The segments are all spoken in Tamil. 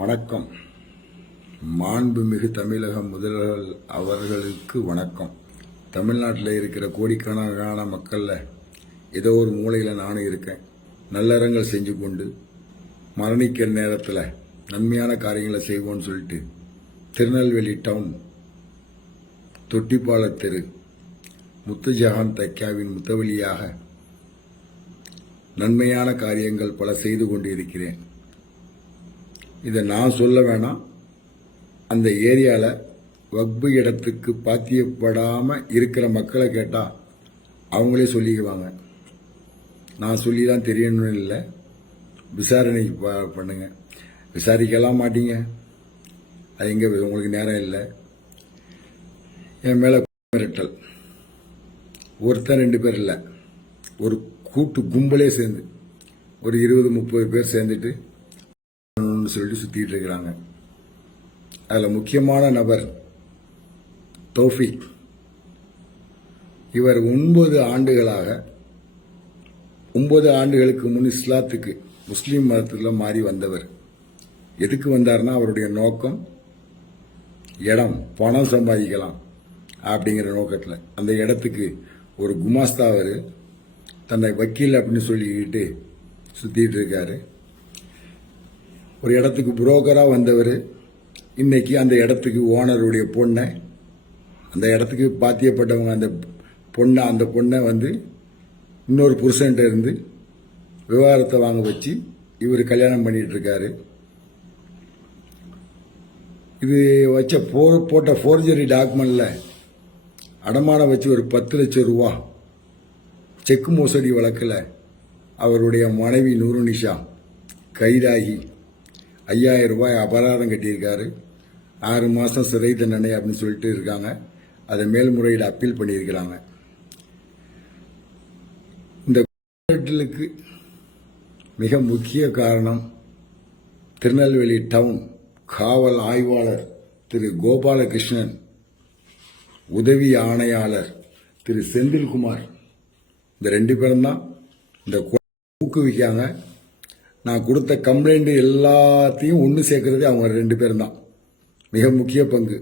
வணக்கம் மாண்புமிகு தமிழக முதல்வர்கள் அவர்களுக்கு வணக்கம் தமிழ்நாட்டில் இருக்கிற கோடிக்கணக்கான மக்களில் ஏதோ ஒரு மூலையில் நானும் இருக்கேன் நல்லறங்கள் செஞ்சு கொண்டு மரணிக்கிற நேரத்தில் நன்மையான காரியங்களை செய்வோம்னு சொல்லிட்டு திருநெல்வேலி டவுன் தொட்டிப்பாளத்திரு தெரு முத்துஜஹான் தக்கியாவின் முத்தவழியாக நன்மையான காரியங்கள் பல செய்து கொண்டு இருக்கிறேன் இதை நான் சொல்ல வேணாம் அந்த ஏரியாவில் வக்பு இடத்துக்கு பாத்தியப்படாமல் இருக்கிற மக்களை கேட்டால் அவங்களே சொல்லிக்குவாங்க நான் சொல்லி தான் தெரியணும்னு இல்லை விசாரணை பண்ணுங்க பண்ணுங்கள் விசாரிக்கலாம் மாட்டீங்க அது எங்கே உங்களுக்கு நேரம் இல்லை என் மேலே மிரட்டல் ஒருத்தன் ரெண்டு பேர் இல்லை ஒரு கூட்டு கும்பலே சேர்ந்து ஒரு இருபது முப்பது பேர் சேர்ந்துட்டு அப்படின்னு சொல்லிட்டு சுற்றிட்டு இருக்கிறாங்க அதில் முக்கியமான நபர் தோஃபி இவர் ஒன்பது ஆண்டுகளாக ஒன்பது ஆண்டுகளுக்கு முன் இஸ்லாத்துக்கு முஸ்லீம் மதத்தில் மாறி வந்தவர் எதுக்கு வந்தார்னா அவருடைய நோக்கம் இடம் பணம் சம்பாதிக்கலாம் அப்படிங்கிற நோக்கத்தில் அந்த இடத்துக்கு ஒரு குமாஸ்தா அவர் தன்னை வக்கீல் அப்படின்னு சொல்லிக்கிட்டு சுற்றிட்டு இருக்காரு ஒரு இடத்துக்கு புரோக்கராக வந்தவர் இன்றைக்கி அந்த இடத்துக்கு ஓனருடைய பொண்ணை அந்த இடத்துக்கு பாத்தியப்பட்டவங்க அந்த பொண்ணை அந்த பொண்ணை வந்து இன்னொரு புருஷன்கிட்ட இருந்து விவகாரத்தை வாங்க வச்சு இவர் கல்யாணம் இருக்காரு இது வச்ச போ போட்ட ஃபோர்ஜரி டாக்குமெண்ட்டில் அடமானம் வச்சு ஒரு பத்து லட்சம் ரூபா செக்கு மோசடி வழக்கில் அவருடைய மனைவி நூருனிஷா கைதாகி ஐயாயிரம் ரூபாய் அபராதம் கட்டியிருக்காரு ஆறு மாதம் சிறை தண்டனை அப்படின்னு சொல்லிட்டு இருக்காங்க அதை மேல்முறையீடு அப்பீல் பண்ணியிருக்கிறாங்க இந்த குற்றலுக்கு மிக முக்கிய காரணம் திருநெல்வேலி டவுன் காவல் ஆய்வாளர் திரு கோபாலகிருஷ்ணன் உதவி ஆணையாளர் திரு செந்தில்குமார் இந்த ரெண்டு பேரும் தான் இந்த ஊக்குவிக்காங்க நான் கொடுத்த கம்ப்ளைண்ட் எல்லாத்தையும் ஒன்று சேர்க்குறதே அவங்க ரெண்டு பேரும் தான் மிக முக்கிய பங்கு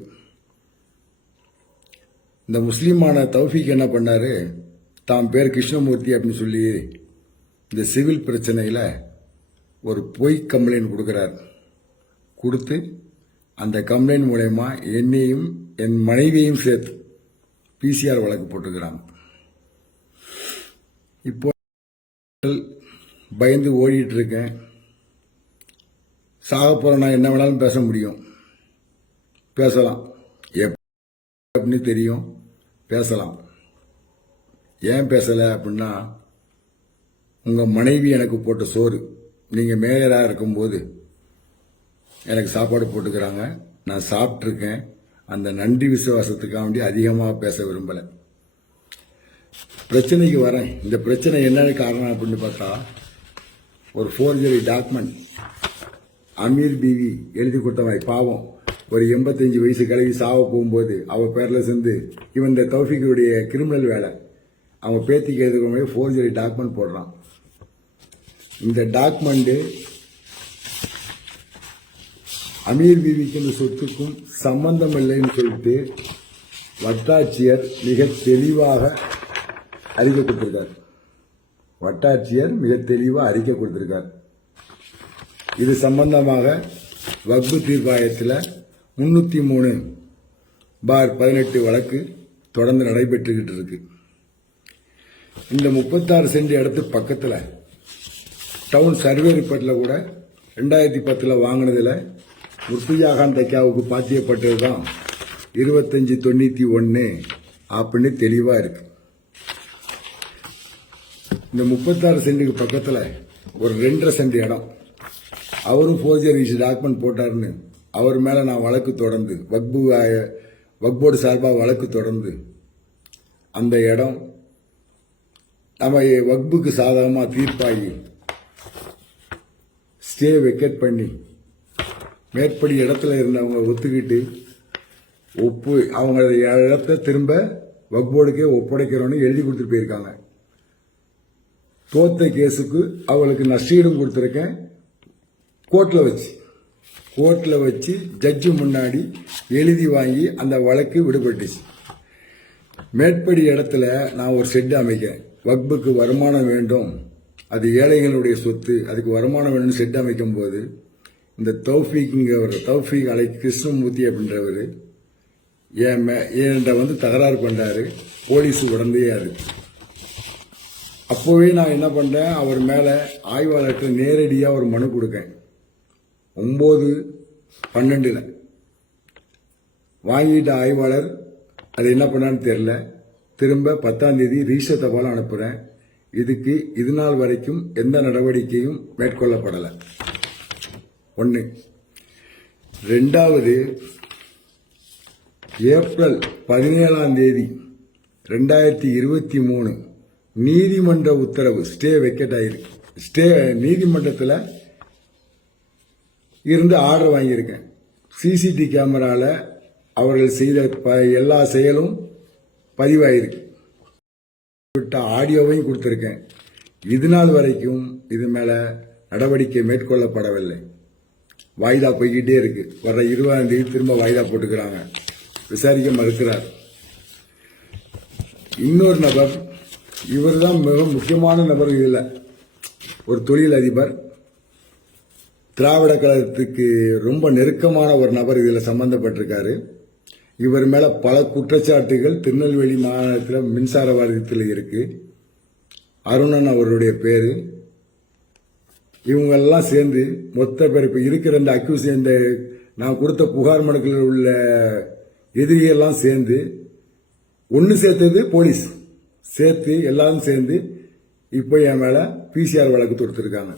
இந்த முஸ்லீமான தௌஃபிக் என்ன பண்ணார் தாம் பேர் கிருஷ்ணமூர்த்தி அப்படின்னு சொல்லி இந்த சிவில் பிரச்சனையில் ஒரு பொய் கம்ப்ளைண்ட் கொடுக்குறார் கொடுத்து அந்த கம்ப்ளைண்ட் மூலயமா என்னையும் என் மனைவியையும் சேர்த்து பிசிஆர் வழக்கு போட்டுக்கிறாங்க இப்போ பயந்து இருக்கேன் சாக போகிற நான் என்ன வேணாலும் பேச முடியும் பேசலாம் எப்படின்னு தெரியும் பேசலாம் ஏன் பேசலை அப்படின்னா உங்கள் மனைவி எனக்கு போட்ட சோறு நீங்கள் மேயராக இருக்கும்போது எனக்கு சாப்பாடு போட்டுக்கிறாங்க நான் சாப்பிட்ருக்கேன் அந்த நன்றி விசுவாசத்துக்காக வேண்டி அதிகமாக பேச விரும்பலை பிரச்சனைக்கு வரேன் இந்த பிரச்சனை என்னென்ன காரணம் அப்படின்னு பார்த்தா ஒரு ஃபோர்ஜரி டாக்குமெண்ட் அமீர் பிவி எழுதி கொடுத்தவன் பாவம் ஒரு எண்பத்தஞ்சு வயசு கழுவி சாவ போகும்போது அவள் பேரில் சேர்ந்து இவன் இந்த தௌஃபிக்குடைய கிரிமினல் வேலை அவன் பேத்திக்கு எழுதுக்கிற மாதிரி ஃபோர்ஜரி டாக்குமெண்ட் போடுறான் இந்த டாக்குமெண்ட்டு அமீர் பிவிக்கு இந்த சொத்துக்கும் சம்பந்தம் இல்லைன்னு சொல்லிட்டு வட்டாட்சியர் மிக தெளிவாக அறிவிக்கப்பட்டிருக்கார் வட்டாட்சியர் மிக தெளிவாக அறிக்கை கொடுத்துருக்கார் இது சம்பந்தமாக வக்பு தீர்ப்பாயத்தில் முன்னூற்றி மூணு பார் பதினெட்டு வழக்கு தொடர்ந்து நடைபெற்றுக்கிட்டு இருக்கு இந்த முப்பத்தாறு சென்ட் இடத்து பக்கத்தில் டவுன் சர்வே ரிப்போர்ட்டில் கூட ரெண்டாயிரத்தி பத்தில் வாங்கினதில் முர்பியாகான் தக்கியாவுக்கு பாத்தியப்பட்டது தான் இருபத்தஞ்சி தொண்ணூற்றி ஒன்று அப்படின்னு தெளிவாக இருக்குது இந்த முப்பத்தாறு சென்டுக்கு பக்கத்தில் ஒரு ரெண்டரை சென்ட் இடம் அவரும் ஃபோர்ஜரிஸ் டாக்குமெண்ட் போட்டாருன்னு அவர் மேலே நான் வழக்கு தொடர்ந்து வக்பு வக்போர்டு சார்பாக வழக்கு தொடர்ந்து அந்த இடம் நம்ம வக்புக்கு சாதகமாக தீர்ப்பாகி ஸ்டே வெக்கேட் பண்ணி மேற்படி இடத்துல இருந்தவங்க ஒத்துக்கிட்டு ஒப்பு அவங்க இடத்த திரும்ப வக்போர்டுக்கே ஒப்படைக்கிறோன்னு எழுதி கொடுத்துட்டு போயிருக்காங்க தோத்த கேஸுக்கு அவளுக்கு நஷ்டீடும் கொடுத்துருக்கேன் கோர்ட்டில் வச்சு கோர்ட்டில் வச்சு ஜட்ஜு முன்னாடி எழுதி வாங்கி அந்த வழக்கு விடுபட்டுச்சு மேற்படி இடத்துல நான் ஒரு செட் அமைக்க வக்புக்கு வருமானம் வேண்டும் அது ஏழைகளுடைய சொத்து அதுக்கு வருமானம் வேணும்னு செட் அமைக்கும் போது இந்த தௌஃபீக்குங்கிறவர் தௌஃபீக் அலை கிருஷ்ணமூர்த்தி அப்படின்றவர் ஏன் மே என்கிட்ட வந்து தகராறு பண்ணுறாரு போலீஸ் உடந்தையாக இருக்குது அப்போவே நான் என்ன பண்ணுறேன் அவர் மேலே ஆய்வாளர்கிட்ட நேரடியாக ஒரு மனு கொடுக்கேன் ஒம்பது பன்னெண்டில் வாங்கிட்ட ஆய்வாளர் அது என்ன பண்ணான்னு தெரில திரும்ப பத்தாம் தேதி தபால் அனுப்புகிறேன் இதுக்கு இது நாள் வரைக்கும் எந்த நடவடிக்கையும் மேற்கொள்ளப்படலை ஒன்று ரெண்டாவது ஏப்ரல் பதினேழாம் தேதி ரெண்டாயிரத்தி இருபத்தி மூணு நீதிமன்ற உத்தரவு ஸ்டே வெக்கெட் ஆகிருக்கு ஸ்டே நீதிமன்றத்தில் இருந்து ஆர்டர் வாங்கியிருக்கேன் சிசிடி கேமராவில் அவர்கள் செய்த ப எல்லா செயலும் பதிவாயிருக்கு விட்ட ஆடியோவையும் கொடுத்துருக்கேன் இது நாள் வரைக்கும் இது மேலே நடவடிக்கை மேற்கொள்ளப்படவில்லை வாய்தா போய்கிட்டே இருக்கு வர்ற இருபதாம் தேதி திரும்ப வாய்தா போட்டுக்கிறாங்க விசாரிக்க மறுக்கிறார் இன்னொரு நபர் இவர் தான் மிக முக்கியமான நபர் இதில் ஒரு தொழில் அதிபர் திராவிட கழகத்துக்கு ரொம்ப நெருக்கமான ஒரு நபர் இதில் சம்பந்தப்பட்டிருக்காரு இவர் மேலே பல குற்றச்சாட்டுகள் திருநெல்வேலி மாநிலத்தில் மின்சார வாரியத்தில் இருக்குது அருணன் அவருடைய பேர் இவங்கெல்லாம் சேர்ந்து மொத்த பேர் இப்போ இருக்கிற இந்த அக்யூஸ் இந்த நான் கொடுத்த புகார் மனுக்களில் உள்ள எதிரியெல்லாம் சேர்ந்து ஒன்று சேர்த்தது போலீஸ் சேர்த்து எல்லாரும் சேர்ந்து இப்போ என் மேலே பிசிஆர் வழக்கு தொடுத்துருக்காங்க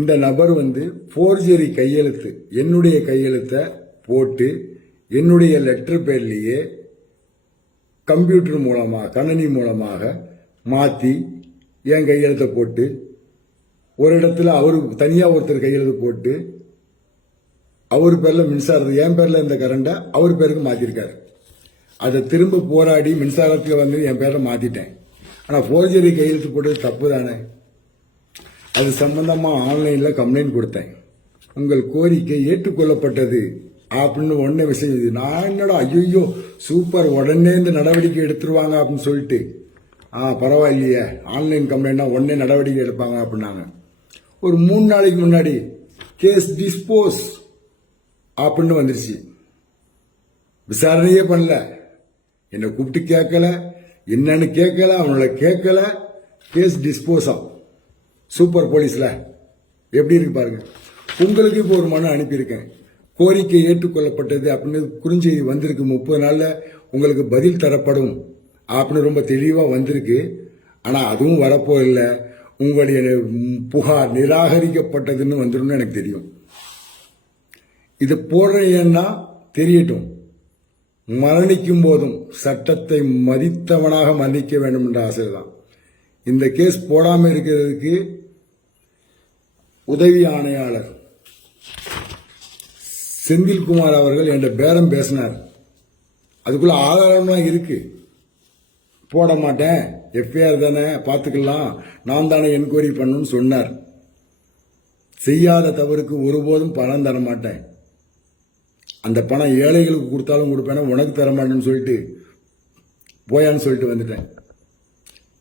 இந்த நபர் வந்து ஃபோர்ஜரி கையெழுத்து என்னுடைய கையெழுத்தை போட்டு என்னுடைய லெட்டர் பேர்லேயே கம்ப்யூட்டர் மூலமாக கணனி மூலமாக மாற்றி என் கையெழுத்தை போட்டு ஒரு இடத்துல அவர் தனியாக ஒருத்தர் கையெழுத்து போட்டு அவர் பேரில் மின்சாரத்தை என் பேரில் இருந்த கரண்டை அவர் பேருக்கு மாற்றிருக்காரு அதை திரும்ப போராடி மின்சாரத்தில் வந்து என் பேரை மாற்றிட்டேன் ஆனால் ஃபோர்ஜரி கையெழுத்து போட்டது தப்பு தானே அது சம்பந்தமாக ஆன்லைனில் கம்ப்ளைண்ட் கொடுத்தேன் உங்கள் கோரிக்கை ஏற்றுக்கொள்ளப்பட்டது அப்படின்னு ஒன்றே விஷயம் இது நான் என்னடா ஐயோ சூப்பர் உடனே இந்த நடவடிக்கை எடுத்துருவாங்க அப்படின்னு சொல்லிட்டு ஆ பரவாயில்லையே ஆன்லைன் கம்ப்ளைண்ட்னா உடனே நடவடிக்கை எடுப்பாங்க அப்படின்னாங்க ஒரு மூணு நாளைக்கு முன்னாடி கேஸ் டிஸ்போஸ் அப்படின்னு வந்துருச்சு விசாரணையே பண்ணல என்னை கூப்பிட்டு கேட்கல என்னன்னு கேட்கல அவனோட கேட்கல கேஸ் டிஸ்போஸ் ஆகும் சூப்பர் போலீஸில் எப்படி இருக்கு பாருங்க உங்களுக்கு இப்போ ஒரு மனு அனுப்பியிருக்கேன் கோரிக்கை ஏற்றுக்கொள்ளப்பட்டது அப்படின்னு குறுஞ்செய்தி வந்திருக்கு முப்பது நாளில் உங்களுக்கு பதில் தரப்படும் அப்படின்னு ரொம்ப தெளிவாக வந்திருக்கு ஆனால் அதுவும் இல்லை உங்களுடைய புகார் நிராகரிக்கப்பட்டதுன்னு வந்துடும் எனக்கு தெரியும் இது போடுறேன்னா தெரியட்டும் மரணிக்கும் போதும் சட்டத்தை மதித்தவனாக மன்னிக்க வேண்டும் என்ற ஆசை தான் இந்த கேஸ் போடாமல் இருக்கிறதுக்கு உதவி ஆணையாளர் செந்தில்குமார் அவர்கள் என்ற பேரம் பேசினார் அதுக்குள்ள ஆதாரம்லாம் இருக்கு போட மாட்டேன் எஃப்ஐஆர் தானே பார்த்துக்கலாம் நான் தானே என்கொயரி பண்ணுன்னு சொன்னார் செய்யாத தவறுக்கு ஒருபோதும் பணம் தர மாட்டேன் அந்த பணம் ஏழைகளுக்கு கொடுத்தாலும் கொடுப்பேன் உனக்கு தர மாட்டேன்னு சொல்லிட்டு போயான்னு சொல்லிட்டு வந்துட்டேன்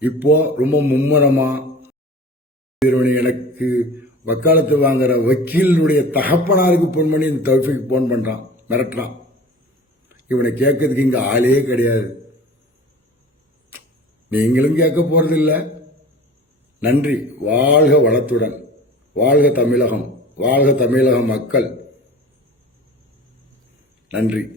இப்போ ரொம்ப மும்முரமாக எனக்கு வக்காலத்து வாங்குற வக்கீலுடைய தகப்பனாருக்கு ஃபோன் பண்ணி இந்த தௌஃபிக்கு ஃபோன் பண்ணுறான் மிரட்டுறான் இவனை கேட்கறதுக்கு இங்கே ஆளே கிடையாது நீங்களும் கேட்க போகிறதில்ல நன்றி வாழ்க வளத்துடன் வாழ்க தமிழகம் வாழ்க தமிழக மக்கள் நன்றி